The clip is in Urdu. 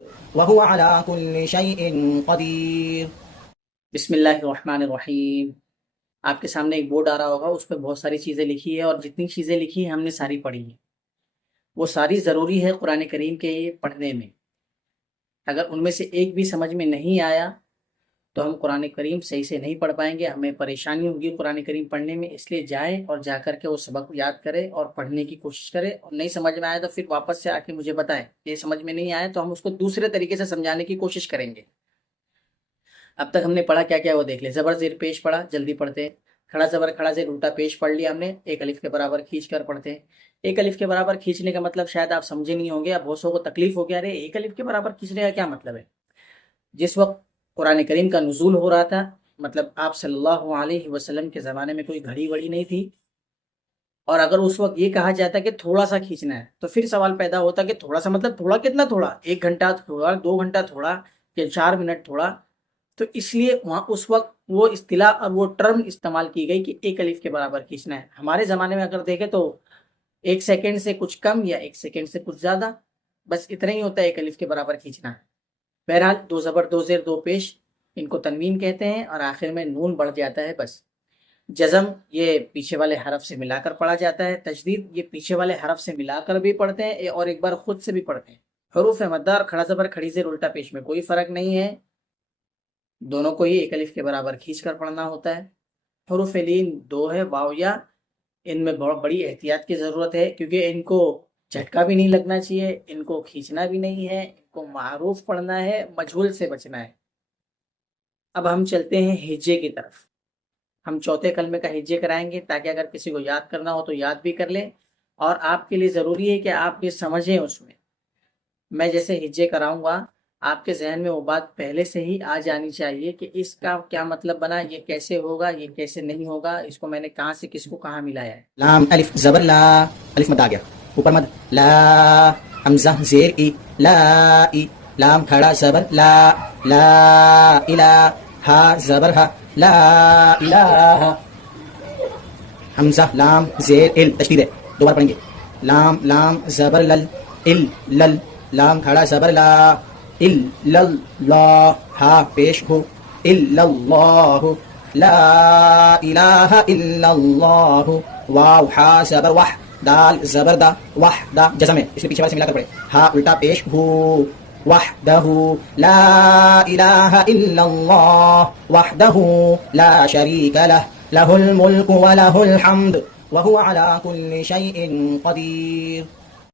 وهو على كل شيء قدير. بسم اللہ الرحمن الرحیم۔ آپ کے سامنے ایک بورڈ آ رہا ہوگا، اس پہ بہت ساری چیزیں لکھی ہے، اور جتنی چیزیں لکھی ہیں ہم نے ساری پڑھی ہیں۔ وہ ساری ضروری ہے قرآن کریم کے پڑھنے میں۔ اگر ان میں سے ایک بھی سمجھ میں نہیں آیا تو ہم قرآن کریم صحیح سے نہیں پڑھ پائیں گے، ہمیں پریشانی ہوگی قرآن کریم پڑھنے میں۔ اس لیے جائیں اور جا کر کے وہ سبق یاد کریں اور پڑھنے کی کوشش کریں، اور نہیں سمجھ میں آیا تو پھر واپس سے آ کے مجھے بتائیں یہ سمجھ میں نہیں آیا، تو ہم اس کو دوسرے طریقے سے سمجھانے کی کوشش کریں گے۔ اب تک ہم نے پڑھا کیا کیا وہ دیکھ لیں۔ زبر زیر پیش پڑھا، جلدی پڑھتے ہیں۔ کھڑا زبر کھڑا زیر الٹا پیش پڑھ لیا ہم نے، ایک الف کے برابر کھینچ کر پڑھتے ہیں۔ ایک الف کے برابر کھینچنے کا مطلب شاید آپ سمجھے نہیں ہوں گے، اب بہت سو کو تکلیف ہو گیا، ارے ایک الف کے برابر کھینچنے کا کیا مطلب ہے؟ جس وقت قرآن کریم کا نزول ہو رہا تھا، مطلب آپ صلی اللہ علیہ وسلم کے زمانے میں کوئی گھڑی وڑی نہیں تھی، اور اگر اس وقت یہ کہا جاتا کہ تھوڑا سا کھینچنا ہے تو پھر سوال پیدا ہوتا کہ تھوڑا سا مطلب تھوڑا کتنا تھوڑا، 1 گھنٹہ تھوڑا، 2 گھنٹہ تھوڑا، یا 4 منٹ تھوڑا؟ تو اس لیے وہاں اس وقت وہ اصطلاح اور وہ ٹرم استعمال کی گئی کہ ایک الف کے برابر کھینچنا ہے۔ ہمارے زمانے میں اگر دیکھیں تو 1 سیکنڈ سے کچھ کم یا 1 سیکنڈ سے کچھ زیادہ، بس اتنا ہی ہوتا ہے ایک الف کے برابر کھینچنا ہے۔ بہرحال 2 زبر 2 زیر 2 پیش، ان کو تنوین کہتے ہیں، اور آخر میں نون بڑھ جاتا ہے بس۔ جزم یہ پیچھے والے حرف سے ملا کر پڑھا جاتا ہے، تشدید یہ پیچھے والے حرف سے ملا کر بھی پڑھتے ہیں اور ایک بار خود سے بھی پڑھتے ہیں۔ حروف مدہ اور کھڑا زبر کھڑی زیر الٹا پیش میں کوئی فرق نہیں ہے، دونوں کو ہی ایک الف کے برابر کھینچ کر پڑھنا ہوتا ہے۔ حروف لین 2 ہے، واو یا، ان میں بہت بڑی احتیاط کی ضرورت ہے، کیونکہ ان کو جھٹکا بھی نہیں لگنا چاہیے، ان کو کھینچنا بھی نہیں ہے، ان کو معروف پڑھنا ہے، مجہول سے بچنا ہے۔ اب ہم چلتے ہیں ہجے کی طرف۔ ہم چوتھے کلمے کا ہجے کرائیں گے تاکہ اگر کسی کو یاد کرنا ہو تو یاد بھی کر لیں، اور آپ کے لیے ضروری ہے کہ آپ یہ سمجھیں۔ اس میں جیسے ہجے کراؤں گا، آپ کے ذہن میں وہ بات پہلے سے ہی آ جانی چاہیے کہ اس کا کیا مطلب بنا، یہ کیسے ہوگا، یہ کیسے نہیں ہوگا، اس کو میں نے کہاں سے کس کو کہاں ملایا ہے۔ لام الف زبر لا، الف مد آ گیا، اوپر مد لا، حمزہ زیر ای، لا ای، لام کھڑا زبر لا، لا الہ، ہا زبر ہا، لا الہ، حمزہ لام زیر ال، تشدید ہے، 2 بار پڑھیں گے۔ لام لام زبر لل، ال لل، لام کھڑا زبر لا، ال لل لا، ہا پیش ہو، الا اللہ، لا الہ الا اللہ، واو ہا زبر وح، دال زبر دا، وحدہ جزم ہے، اس لیے پیچھے والے سے ملا کر پڑھے، ہا الٹا پیش ہو، وحدہ لا الہ الا اللہ، وحدہ لا شریک لہ، لہ الملک ولہ الحمد وهو على كل شيء قدير.